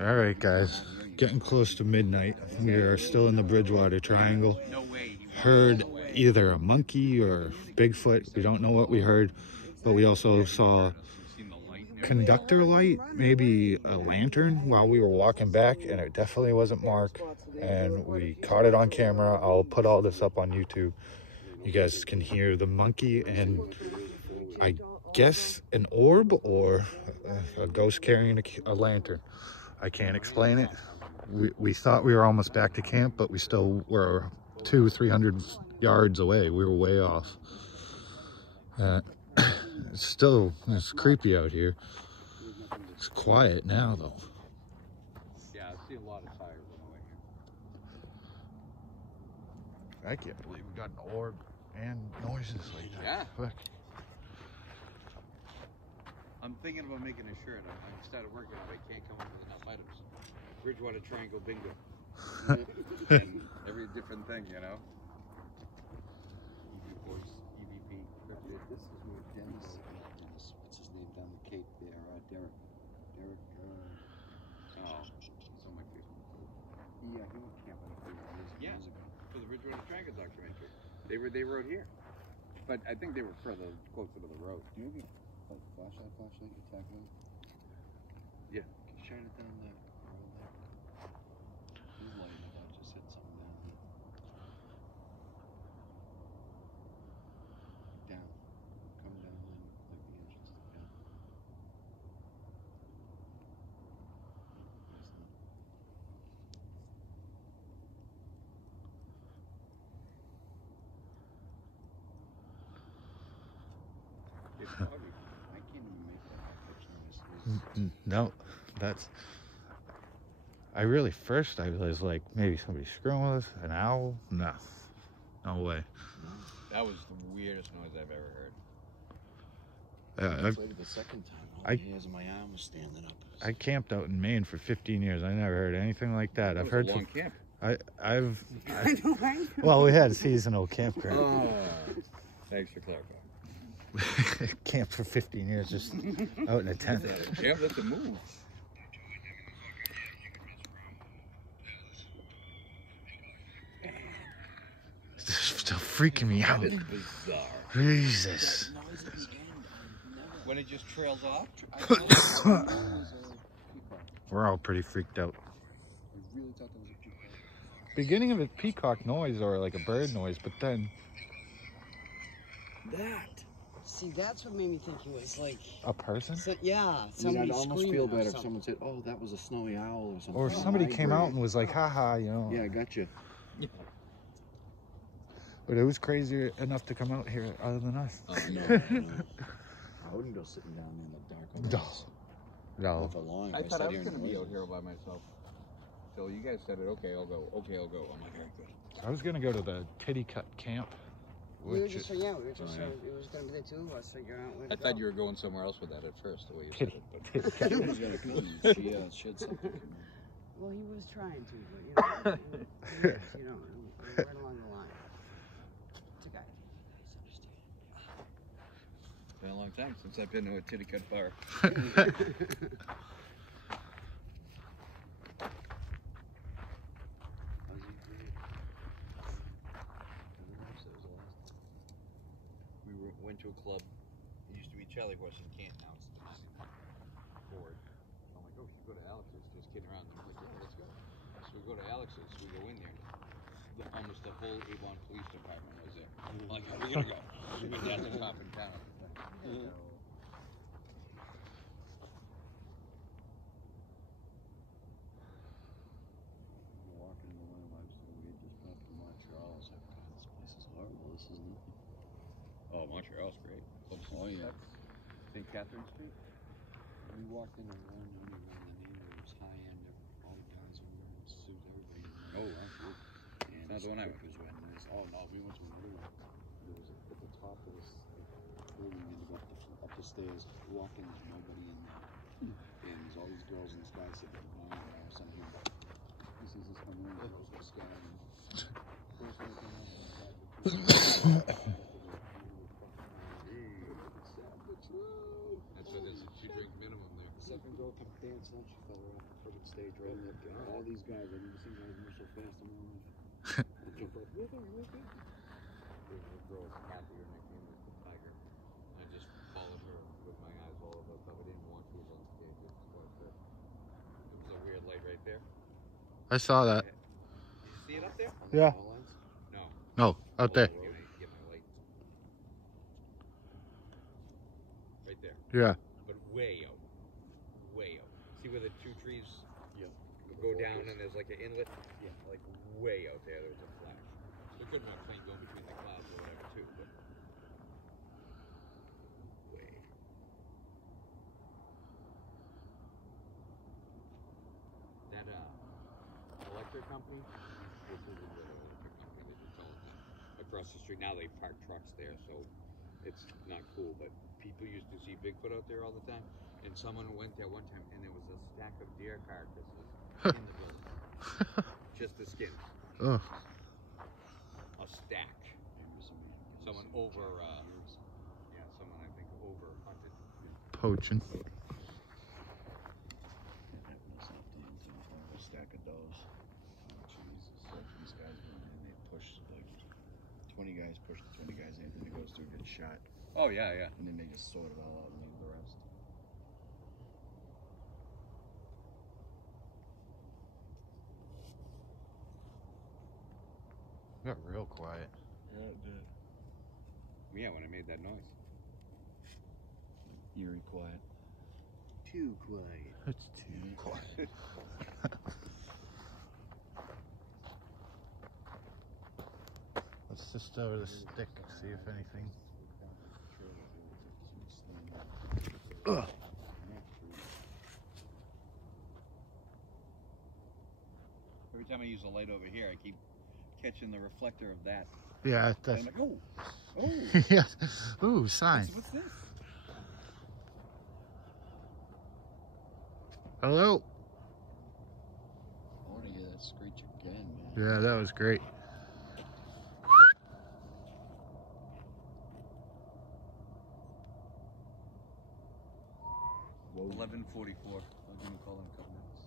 All right, guys, getting close to midnight. We are still in the Bridgewater Triangle. Heard either a monkey or Bigfoot. We don't know what we heard, but we also saw conductor light, maybe a lantern while we were walking back, and it definitely wasn't Mark, and we caught it on camera. I'll put all this up on YouTube. You guys can hear the monkey and I guess an orb or a ghost carrying a lantern. I can't explain it. We thought we were almost back to camp, but we still were 200-300 yards away. We were way off. It's creepy out here. It's quiet now, though. Yeah, I see a lot of tires on the way here. I can't believe we got an orb and noises like that. Yeah. Look. I'm thinking about making a shirt. I started working on it. I can't come up with enough items. Bridgewater Triangle bingo. And every different thing, you know? EV voice, EVP. This is where Dennis, what's his name down the Cape there? Derek. It's on my Facebook. Yeah, he went camping a few years ago. For the Bridgewater Triangle documentary. They rode here. But I think they were further, closer to the road. Do you have a flashlight you're tackling? Yeah. Can you shine it down the road there? He's lighting it up, just hit something down there. Down. Come down in, like the entrance to the camp. I can't even make that picture. No, that's. I was like, maybe somebody screwing with us. An owl? No way. That was the weirdest noise I've ever heard. Yeah, It's like the second time. All the hairs on my arm was standing up. I camped out in Maine for 15 years. I never heard anything like that. I've heard a long camp. Well, we had a seasonal campground. Oh, thanks for clarifying. Camped for 15 years, just out in a tent. Yeah, that's a move. It's still freaking me out. That is bizarre. Jesus. When it just trails off? We're all pretty freaked out. Beginning of a peacock noise or like a bird noise, but then See, that's what made me think it was like a person. Yeah, I'd somebody almost screaming feel or better if something. someone said, "Oh, that was a snowy owl" or something. Or somebody came out and was like, haha, you know. Yeah, I got you. But it was crazy enough to come out here other than us. I wouldn't go sitting down in the dark. No. With a lawn. I thought I was going to be out here by myself. So you guys said it, okay, I'll go. Okay, I'll go. I'm like, all right, good. I was going to go to the Titty Cut Camp. We were just, it was going to be the two of us figuring out where to I thought go. you were going somewhere else with that at first, the way you Titty said it. Cut. She had something. Well, he was trying to, but right along the line. It's a guy. He's understanding. It's been a long time since I've been to a titty cut bar. We went to a club. It used to be Charlie Horse in Canton. Now it's the board. I'm like, oh, we should go to Alex's. Just kidding around. I'm like, yeah, let's go. So we go to Alex's. We go in there. Almost the whole Avon Police Department was there. I'm like, we're gonna go. That's the top in town. Walking in the one of we had just been up to Montreal. I was like, God, this place is horrible. This isn't. Oh, Montreal's great. Oh yeah. St. Catherine Street. We walked into one. I don't remember the name. It was high end. All the guys were wearing suits. Everybody. Oh, absolutely. And Not the one I went to. Oh no, we went to another one. There was at the top of this building. You had to go up the stairs. You walk in, there's nobody in there. And there's all these girls and this guy sitting behind. And all of a sudden he sees us coming in. He goes to this guy. And first one came out. That's what it is. You drink minimum there. second girl kept dancing, she fell right off the freaking stage right in there. All these guys, I've never seen guys move so fast in my life. They jump up, whoop it. There's a girl was happy, her nickname was the Tiger. I just followed her with my eyes all over the top. I didn't want she was on stage. It was a weird light right there. I saw that. You see it up there? Yeah. No. No, out there. Get my light. Right there. Yeah. But way out. Way out. See where the two trees go down and there's like an inlet? Yeah. Like way out there, there's a flash. There could have been a plane going between the clouds or whatever too, but way. That electric company, this is a little electric company that you told them. Across the street now they park trucks there, so it's not cool, but people used to see Bigfoot out there all the time. And someone went there one time and there was a stack of deer carcasses in the building. Just the skins. Oh. A stack. Someone over, someone I think over hunted. Poaching. A stack of those. Oh, Jesus. Like these guys go in and they push, like, 20 guys push the 20 guys in, and it goes through and gets shot. Oh, yeah. And then they just sort it all out and leave the rest. Got real quiet. Yeah, it did. Yeah, when I made that noise. Eerie quiet. Too quiet. It's too quiet. Let's just over the stick, see if anything. Ugh. Every time I use a light over here, I keep catching the reflector of that. Yeah, And that's. I'm like, oh. Yes. Ooh, sign. What's this? Hello. I want to hear that screech again, man. Yeah, that was great. Whoa. 11:44. I'm gonna call in a couple minutes.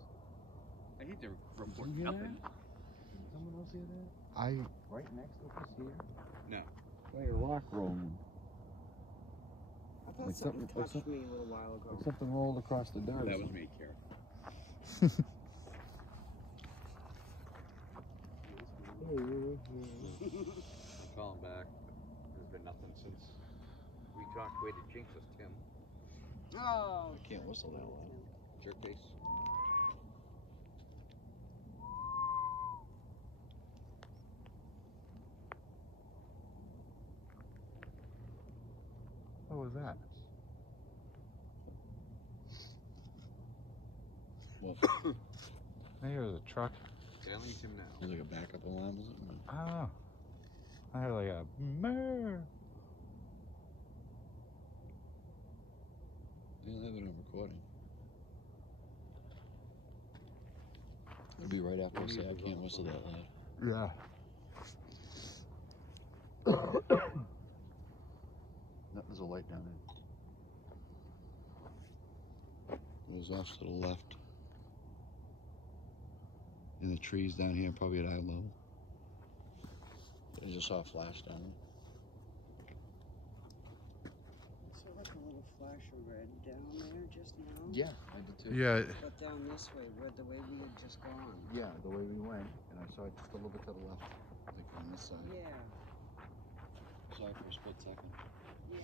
I hate to report Did you hear nothing. that? Did someone else hear that? Right next to us here? No. Like a rock rolling. I thought Like something something- like touched me a little while ago. Like something rolled across the dirt. That was me, Kara. Oh, I'm calling back. There's been nothing since we talked. Way to jinx us, Tim. Oh, I can't whistle that loud. Jerk case. What was that? What? I hear the truck. Tailing Tim now. There's like a backup alarm, is it? I don't know. I heard like a meh. They don't have it on recording. It'll be right after I say I can't whistle that loud. Yeah. No, there's a light down there. It was off to the left. And the trees down here probably at eye level. I just saw a flash down there. I saw like a little flash of red down there just now. Yeah, I did too. Yeah. But down this way, where the way we had just gone. Yeah, the way we went, and I saw it just a little bit to the left, like on this side. Yeah. Saw it for a split second. Yeah.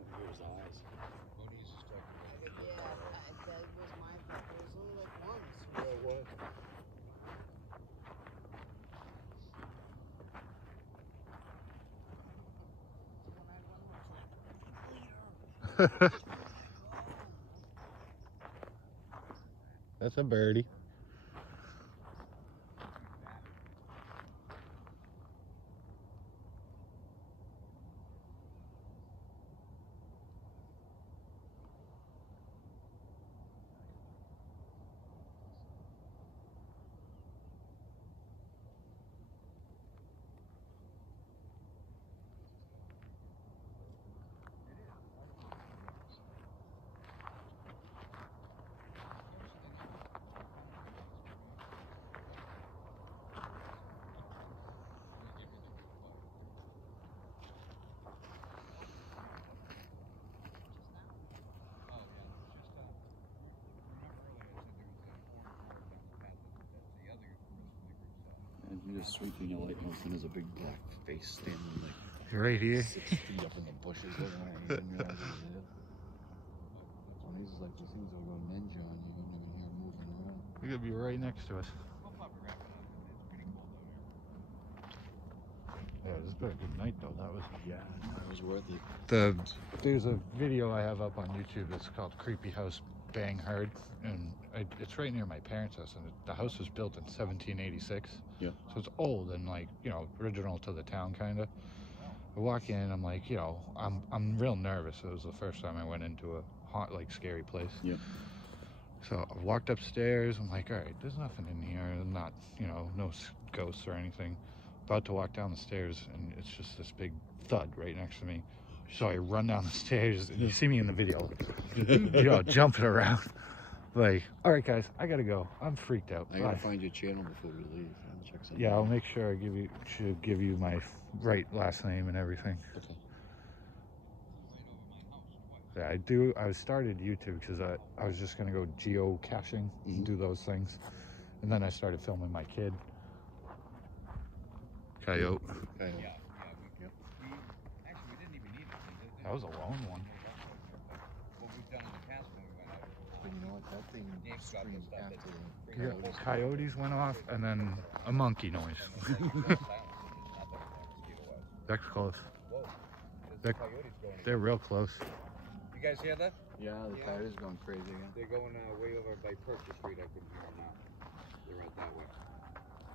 It was eyes. Cody's just talking about it. Yeah, that was my fault. It was only like once. Yeah, it was. That's a birdie. really sweet when you light those, and there's a big black face standing like Right here. 6 feet up in the bushes looking at you. And you're like, one of these is like these things that are going to ninja on you. You don't even hear them moving around. You're gonna be right next to us. Yeah, this has been a good night though. That was. Yeah, that was worth it. There's a video I have up on YouTube that's called Creepy House Bang Heard, and it's right near my parents' house, and the house was built in 1786. Yeah. So it's old and like, you know, original to the town kind of. I walk in, I'm like, you know, I'm real nervous. It was the first time I went into a hot, like, scary place. Yeah. So I walked upstairs. I'm like, all right, there's nothing in here. Not, you know, no ghosts or anything. About to walk down the stairs, and it's just this big thud right next to me. So I run down the stairs, and you see me in the video, you know, jumping around. Like, all right, guys, I gotta go. I'm freaked out. I gotta find your channel before we leave. I'll check something Yeah, I'll out. make sure I should give you my right last name and everything. Okay. Yeah, I started YouTube because I was just gonna go geocaching and do those things, and then I started filming my kid. Coyote. Okay. Yeah, actually, we didn't even need it. That was a lone one. What we've done in the past when we went out. But you know what? That thing Dave's got the screamed stuff after that's the Yeah, coyotes went off, and then a monkey noise. That's close. They're, they're real close. You guys hear that? Yeah, the coyote's going crazy again. They're going way over by Purchase Street. I can hear them now. They're right that way.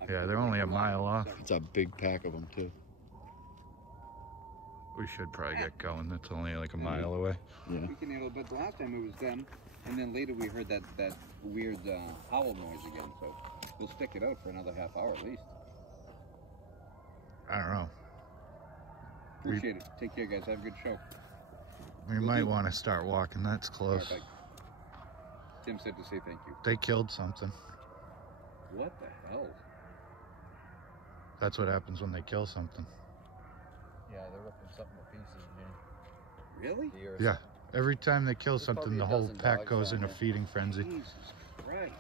Yeah, they're only a mile off. It's a big pack of them too. We should probably get going. It's only like a mile away. Yeah. We can handle it, but the last time it was them, and then later we heard that weird howl noise again. So we'll stick it out for another half hour at least. I don't know. Appreciate it. Take care, guys. Have a good show. We might want to start walking. That's close. All right, bye. Tim said to say thank you. They killed something. What the hell? That's what happens when they kill something. Yeah, they're ripping something to pieces, man. Really? Deer or Yeah. something. Every time they kill There's something, probably the a whole dozen pack dogs goes down into there. feeding frenzy. Jesus Christ.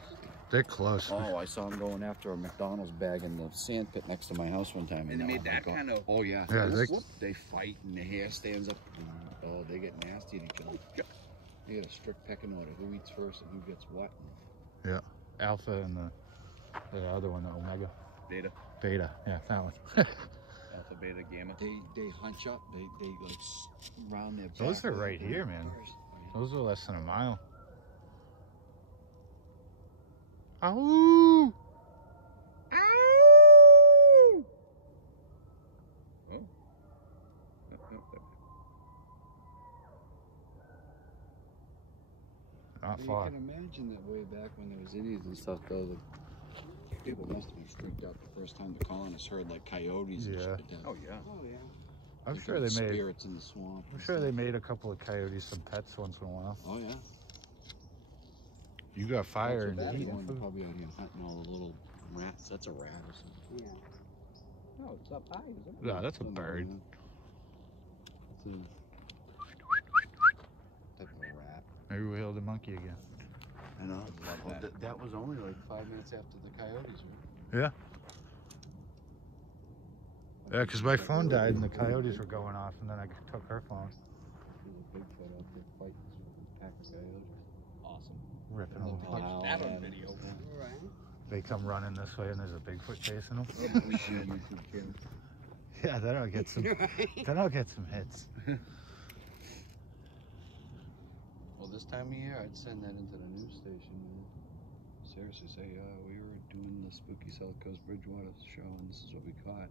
They're close. Oh, I saw him going after a McDonald's bag in the sand pit next to my house one time. And they made oh my that God. kind of. Oh yeah. Yeah, They fight and the hair stands up. Oh, they get nasty to each other. They get a strict pecking order. Who eats first and who gets what. Yeah. Alpha and the other one, the Omega. Beta. Beta. Yeah, that one. Alpha, beta, gamma. They hunch up. They like round their back. Those are right here, man. Those are less than a mile. Ow! Ow! Oh. Not You far. can imagine that way back when there was Indians and stuff, though. The people must have been freaked out the first time the colonists heard like coyotes and Yeah. shit like that. Oh yeah. Oh, yeah. I'm Like sure the they made. spirits in the swamp. I'm and sure stuff. they made a couple of coyotes some pets once in a while. Oh yeah. You got fire and That's heat. one probably out here hunting all the little rats. That's a rat or something. Yeah. No, it's up high, isn't it? Yeah, that's a Don't know, bird. man. It's a type of a rat. Maybe we held a monkey again. I know. Love that. That was only like 5 minutes after the coyotes, right? Yeah. Yeah, because my phone died and the coyotes were going off, and then I took her phone. There's a Bigfoot out there fighting this pack of coyotes. Awesome. Ripping Love them. how that on loud. video. Right. They come running this way, and there's a Bigfoot chasing them. We see YouTube channel. Yeah, then I'll get some. Then I'll get some hits. Well, this time of year, I'd send that into the news station. Man. Seriously, say, we were doing the Spooky South Coast Bridgewater show, and this is what we caught.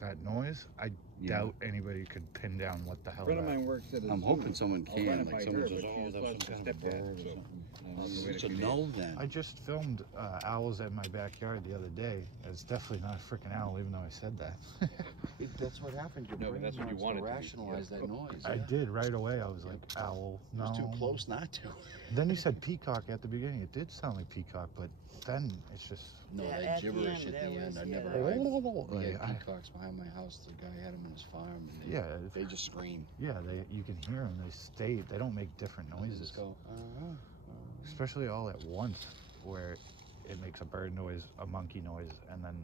That noise, I Yeah. doubt anybody could pin down what the hell A friend of that. mine works at a I'm zoo. hoping someone I'll run can. it Like by someone her, says, but oh, she's that's lost some her kind of stepdad, bird or so something. I'll do it To if it know then. I just filmed owls at my backyard the other day. It's definitely not a freaking owl, even though I said that. That's what happened. Your No, but brain that's what you wants wanted to to be. rationalize that noise. I did right away. I was like, owl, It no. was too close not to. Then you said peacock at the beginning. It did sound like peacock, but then it's just. No, Yeah, that at the gibberish end, at the that end. was- I yeah, never that heard. was- We Like, had peacocks behind my house. The guy had them in his farm, and they, Yeah, they just scream. yeah. You can hear them. They stay. They don't make different They noises, just go. especially all at once, where it makes a bird noise, a monkey noise, and then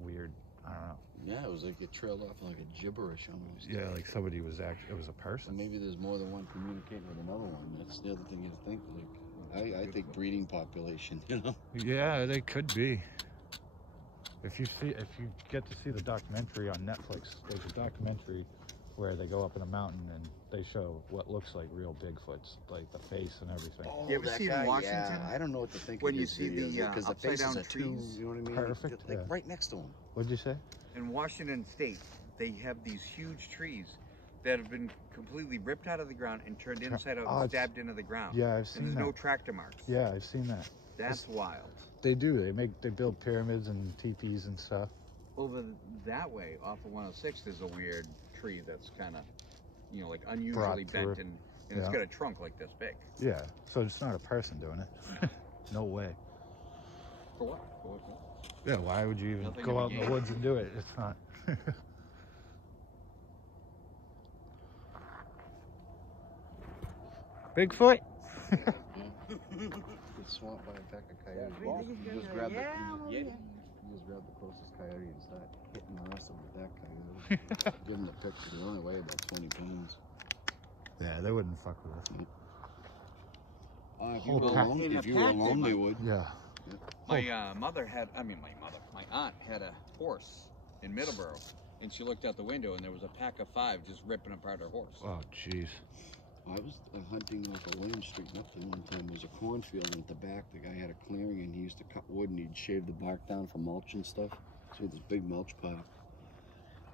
weird. I don't know. Yeah, it was like it trailed off like a gibberish almost. Yeah, like somebody was actually, it was a person. And maybe there's more than one communicating with another one. That's the other thing you think. Like, I think breeding population, you know? Yeah, they could be. If you get to see the documentary on Netflix, there's a documentary where they go up in a mountain and they show what looks like real Bigfoots, like the face and everything. Oh, You ever that see in guy, Washington? Yeah, I don't know what to think When of you his see the, videos, because the upside faces down are too, trees? you know what I mean? Perfect, Like yeah. right next to him. What'd you say? In Washington State, they have these huge trees that have been completely ripped out of the ground and turned inside out and stabbed into the ground. Yeah, I've And seen there's that. no tractor marks. Yeah, I've seen that. That's wild. They do. They build pyramids and teepees and stuff. Over that way, off of 106, there's a weird tree that's kind of, you know, like unusually bent, and it's got a trunk like this big. Yeah, so it's not a person doing it. No way. For what? Yeah, why would you even Nothing go of a out in the game. woods and do it? It's not. Bigfoot? Get swamped by a pack of coyotes. You just grab you just grab the closest coyote and start hitting the rest of them with that coyote. Give them the picture. They only weigh about 20 pounds. Yeah, they wouldn't fuck with us. If you were alone, they would. Yeah. My mother had, my aunt had a horse in Middleborough, and she looked out the window, and there was a pack of 5 just ripping apart her horse. Oh, jeez. I was hunting like a William Street up there one time. There was a cornfield, and at the back, the guy had a clearing, and he used to cut wood, and he'd shave the bark down for mulch and stuff. So he had this big mulch pile.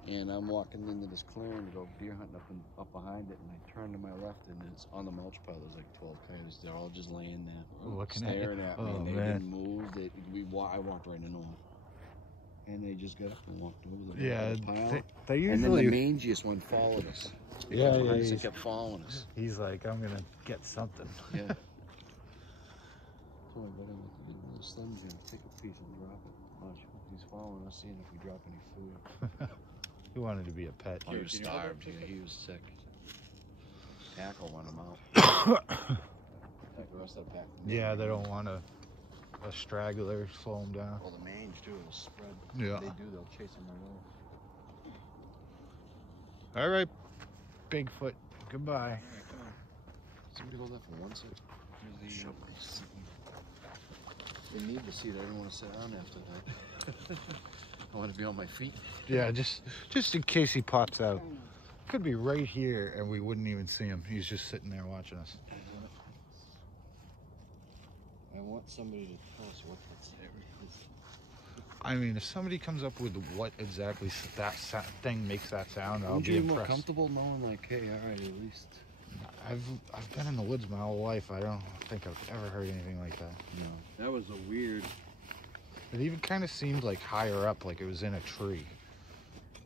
And I'm walking into this clearing to go deer hunting up behind it, and I turn to my left, and it's on the mulch pile. There's like 12 coyotes. They're all just laying there, Looking at you. staring at me. Oh, And they man. didn't move. I walked right into them, and they just got up and walked over the Yeah, pile. they And then the usually. mangiest one followed us. Yeah, He yeah. kept following us. He's like, I'm gonna get something. Yeah. So I got him with the Slim Jim. Take a piece and drop it. Watch. He's following us, seeing if we drop any food. He wanted to be a pet. He was starved. Yeah, he was sick. Tackle won him out. Like the rest of the pack. Yeah, they don't want a straggler slow him down. Well, the mange too will spread. Yeah. They do. They'll chase him right over. All right, Bigfoot. Goodbye. Somebody hold that for 1 second. They need to see that. I don't want to sit down after that. I want to be on my feet. Yeah, just in case he pops out. Could be right here, and we wouldn't even see him. He's just sitting there watching us. I want somebody to tell us what that's there. I mean, if somebody comes up with what exactly that thing makes that sound, I'll Would be you be more impressed. comfortable knowing, like, hey, all right, at least. I've been in the woods my whole life. I don't think I've ever heard anything like that. No. That was a weird. It even kind of seemed like higher up, like it was in a tree.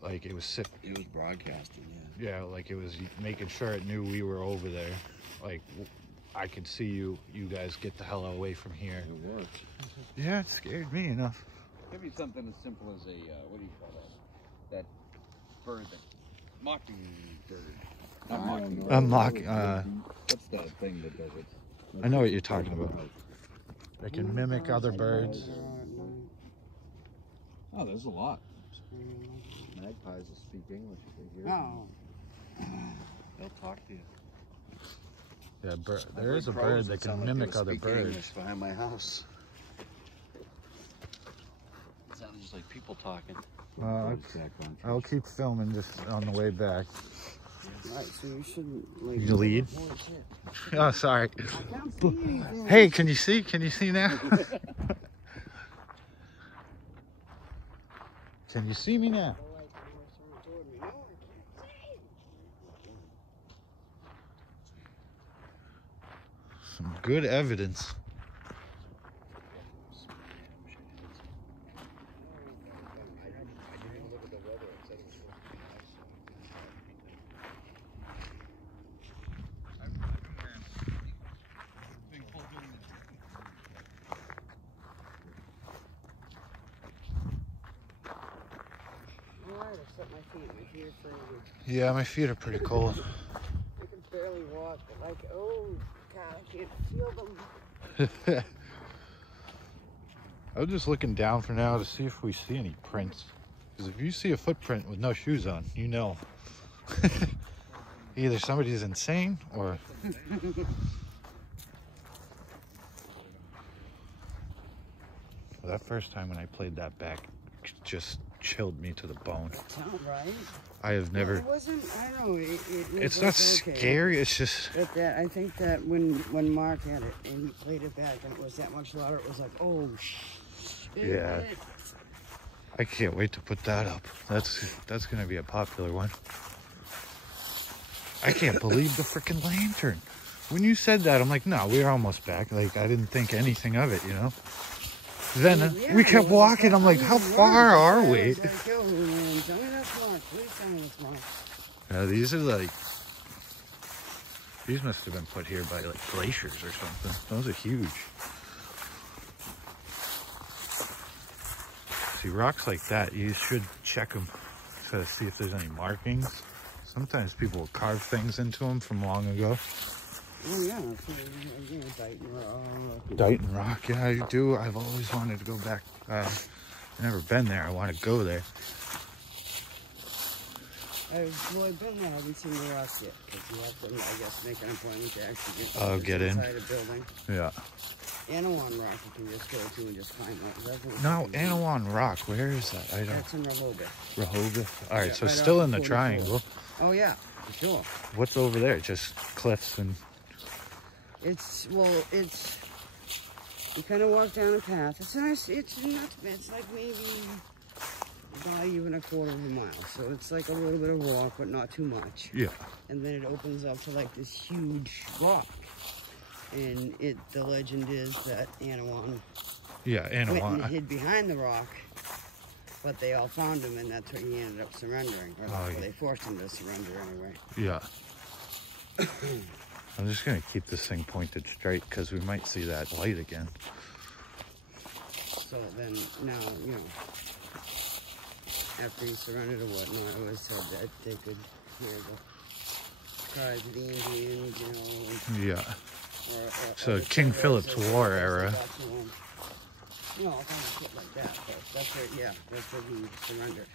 Like it was It was broadcasting, yeah. Yeah, like it was making sure it knew we were over there. Like I could see you guys get the hell away from here. It worked. Yeah, it scared me enough. Could be something as simple as a, what do you call that? That bird, that mockingbird. Not mockingbird. A mock. What's that thing that does it? I know what you're talking about. They can mimic other birds. Oh, there's a lot. Magpies will speak English if they hear Oh. They'll talk to you. Yeah, there is a bird that can mimic other birds. English behind my house. It sounded just like people talking. I'll keep filming just on the way back. Right, so you shouldn't like. You lead? Holy shit. Oh, sorry. I can't see anything. Hey, can you see? Can you see now? Can you see me now? Some good evidence. Set my feet are freezing. Yeah, my feet are pretty cold. I can barely walk, but like, oh god, I can't feel them. I'm just looking down for now to see if we see any prints. Because if you see a footprint with no shoes on, you know. Either somebody's insane or... That first time when I played that back just chilled me to the bone. Sound right? I have never... It wasn't, I don't know, It's was not okay. scary, it's just... But that, I think that when Mark had it and he played it back and it was that much louder, it was like, oh, shit. Yeah. I can't wait to put that up. That's gonna be a popular one. I can't believe the freaking lantern. When you said that, I'm like, no, we're almost back. Like, I didn't think anything of it, you know? Then Yeah, we kept walking. I'm like, how far are we? I was like, yo, man, tell me that's Mark. Please tell me that's Mark. Yeah, these are like... These must have been put here by like glaciers or something. Those are huge. See, rocks like that, you should check them to see if there's any markings. Sometimes people will carve things into them from long ago. Oh, yeah. Dighton Rock. Dighton Rock, yeah, I do. I've always wanted to go back. I've never been there. I want to go there. I've been there. I haven't seen the rock yet. Because you have to, I guess, make an appointment to actually get in. inside a building. Yeah. Anawan Rock you can just go to and just climb up. No, Anawan Rock. Where is that? I don't. That's in Rehoboth. Rehoboth. All right, Yeah, so right still off in the 44. triangle. Oh yeah, for sure. What's over there? Just cliffs and... It's you kind of walk down a path. It's nice. It's not. It's like maybe about even a quarter of a mile. So it's like a little bit of walk, but not too much. Yeah. And then it opens up to like this huge rock. And the legend is that Anawan Yeah, went Anawan. and hid behind the rock, but they all found him, and that's where he ended up surrendering. Or Oh, yeah. they forced him to surrender anyway. Yeah. I'm just going to keep this thing pointed straight because we might see that light again. So then now, you know, after he surrendered or whatnot, it was said that they could hear the cries of the Indians, you know. And, Yeah. or So other King settlers Philip's as- War as they era. got to him. You know, all kinds of shit like that. But that's where, yeah, that's where he surrendered.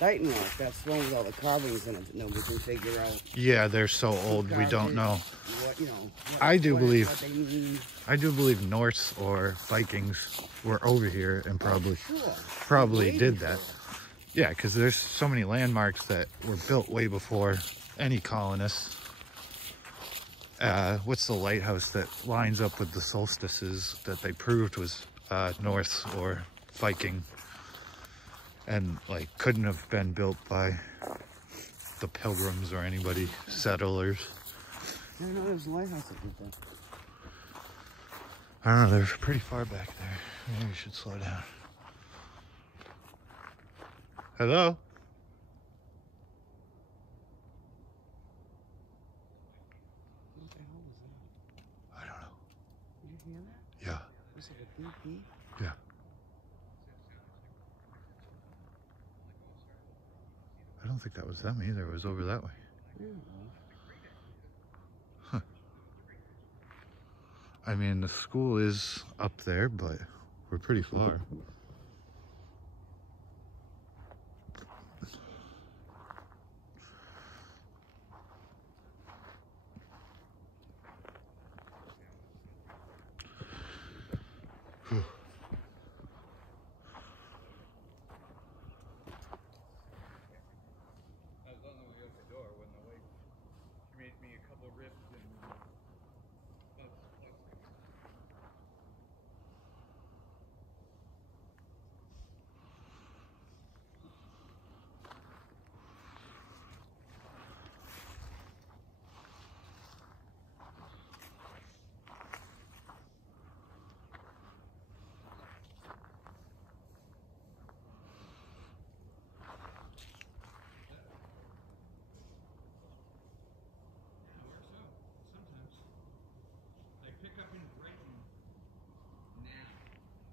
Dighton Rock, that's the one with all the carvings in it that nobody can figure out. Yeah, they're so old, we carved don't it, know. What, you know, what, I do what believe- they mean. Norse or Vikings were over here and probably Sure. did Way that. before. Yeah, because there's so many landmarks that were built way before any colonists. What's the lighthouse that lines up with the solstices that they proved was Norse or Viking? And like couldn't have been built by the Pilgrims or anybody, settlers. I didn't know there was a lighthouse that did that. I don't know, they're pretty far back there. Maybe we should slow down. Hello? What the hell was that? I don't know. Did you hear that? Yeah, Was it a beep beep? yeah. I don't think that was them either. It was over that way. Yeah. I mean, the school is up there, but we're pretty far.